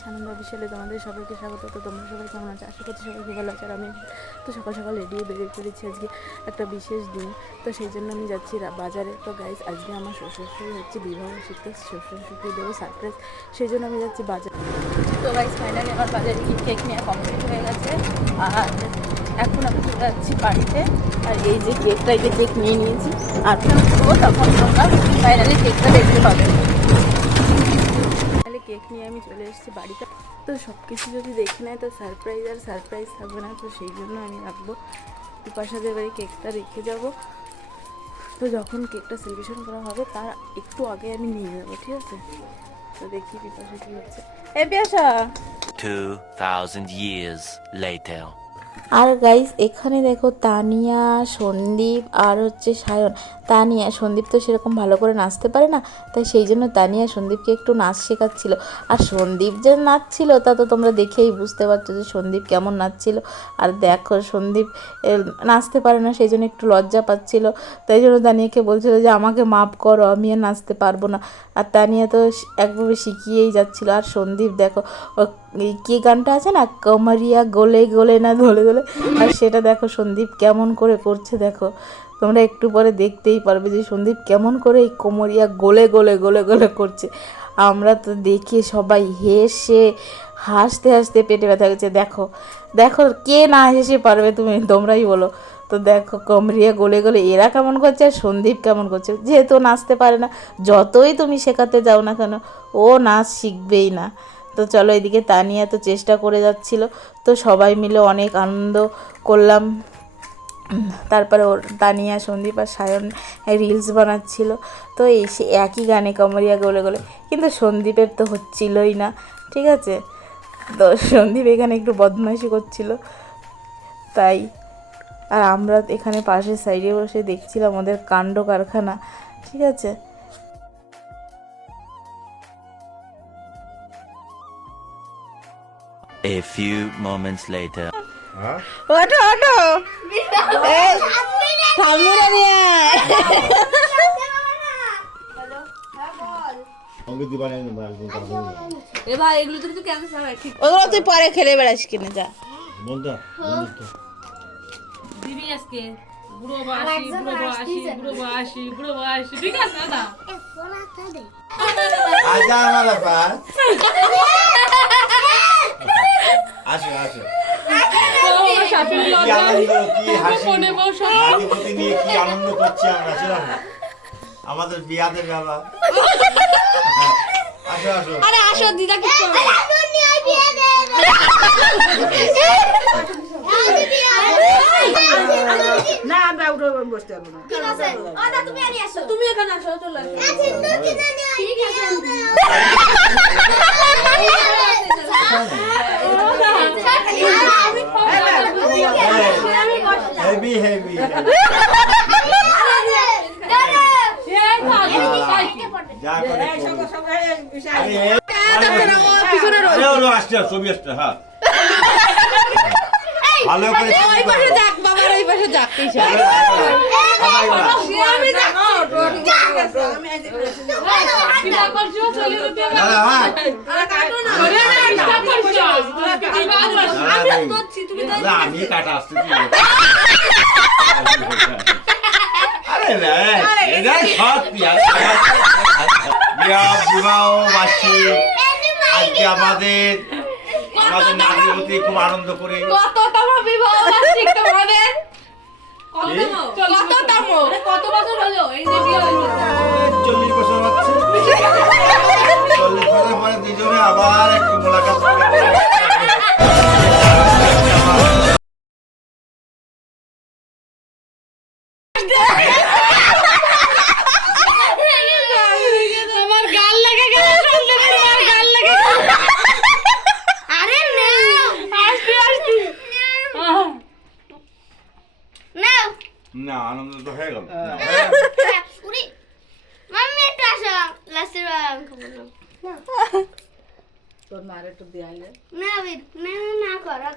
সানন্দ অফিসিয়ালে তোমাদের সবাইকে স্বাগত। তো তোমরা সবাই কেমন আছো? আশা করছি সবাই খুব ভালো আছে। আর আমি তো সকাল সকাল রেডি হয়ে বেরিয়ে পড়েছি, আজকে একটা বিশেষ দিন। তো সেই জন্য আমি যাচ্ছি বাজারে। তো গাইজ, আজকে আমার শ্বশুরশাশুড়ি হচ্ছে বিবাহবার্ষিক, তো শ্বশুরশাশুড়ি দেবো সারপ্রাইজ, সেই জন্য আমি যাচ্ছি বাজারে। তো গাইজ, ফাইনালি আমার বাজারে গিয়ে কেক নেওয়া কমপ্লিট হয়ে গেছে। আর এখন আমি চলে যাচ্ছি বাড়িতে। আর এই যে কেক নিয়ে নিয়েছি, আর তখন তোমরা ফাইনালি কেকটা দেখতে পাবে। কেক নিয়ে আমি চলে এসেছি বাড়িতে। তো সব কিছু যদি দেখে নেয় তো সারপ্রাইজ থাকবে না। তো সেই জন্য আমি রাখবো পিপাসাদের বাড়ি, কেকটা রেখে যাব। তো যখন কেকটা সেলিব্রেশন করা হবে তার একটু আগে আমি নিয়ে যাবো, ঠিক আছে? তো দেখি পিপাসা কি হচ্ছে। এই পিপাসা 2000 years later. আর গাইস, এখানে দেখো তানিয়া, সন্দীপ আর হচ্ছে সায়ন। তানিয়া, সন্দীপ তো সেরকম ভালো করে নাচতে পারে না, তাই সেই জন্য তানিয়া সন্দীপকে একটু নাচ শেখাচ্ছিল। আর সন্দীপ যে নাচছিল তা তো তোমরা দেখেই বুঝতে পারছো যে সন্দীপ কেমন নাচছিল। আর দেখো, সন্দীপ নাচতে পারে না, সেই জন্য একটু লজ্জা পাচ্ছিল। তাই জন্য তানিয়াকে বলছিল যে আমাকে মাফ করো, আমি আর নাচতে পারবো না। আর তানিয়া তো একভাবে শিখিয়েই যাচ্ছিল। আর সন্দীপ দেখো, কি গানটা আছে না, কমরিয়া গোলে গোলে না ধলে ধলে, আর সেটা দেখো সন্দীপ কেমন করে করছে। দেখো তোমরা একটু পরে দেখতেই পারবে যে সন্দীপ কেমন করে এই কোমরিয়া গোলে গোলে গোলে গোলে করছে। আমরা তো দেখে সবাই হাসতে পেটে ব্যথা গেছে। দেখো দেখো, কে না হেসে পারবে, তোমরাই বলো। তো দেখো কোমরিয়া গোলে গোলে এরা কেমন করছে, আর সন্দীপ কেমন করছে। যেহেতু নাচতে পারে না, যতই তুমি শেখাতে যাও না কেন, ও নাচ শিখবেই না। তো চলো, এদিকে তানিয়া তো চেষ্টা করে যাচ্ছিল। তো সবাই মিলে অনেক আনন্দ করলাম। তারপরে ওর তানিয়া, সন্দীপ আর সায়ন রিলস বানাচ্ছিল। তো সে একই গানে কমরিয়া গোলে গোলে, কিন্তু সন্দীপের তো হচ্ছিলই না, ঠিক আছে? তো সন্দীপ এখানে একটু বদমাইশি করছিল তাই। আর আমরা এখানে পাশের সাইডে বসে দেখছিলাম ওদের কাণ্ড কারখানা, ঠিক আছে? A few moments later. ওঠো এই থামুরে নিয়ে ওগুলো তুই পরে খেলে বেড়াস কিনে যা দিবি আজকে বুড়ো বাসি ঠিক আছে না আজা আমার বাবা আসো কি আনন্দ, কি হাসি, নাতিপতি নিয়ে কি আনন্দ করছি আমরা। ছিলাম আমাদের বিয়াদের বাবা। আসো আরে আসো দিদা কি না আমরা উঠে বসতে পারবো না। ঠিক আছে আদা তুমি আনি আসো, তুমি এখানে আসো, চলে আসো। ঠিক আছে হেভি যা করে ছবি আসছে। হ্যাঁ, ভালো করে যাক বাবার ওই পাশে যাক আমি কাটা আসছি। বিবাহবাসী আজকে আমাদের নাতিপতি খুব আনন্দ করে। কততম বিবাহবার্ষিক তোমাদের? কত বছর হলো এই যে বিয়ে হয়েছে? 40 বছর হচ্ছে। 40 বছর পরে দুজনে আবার একটু মোলাকাত করে। আমার গাল লেগে গেল, আমার গাল লেগে গেল। আরে না আসতে না, আনন্দ তো হয়ে গেল। উড়ি মাম্মি একটু আসো, লাস্টের তোর মার একটু দিয়ে আইলে না না করো।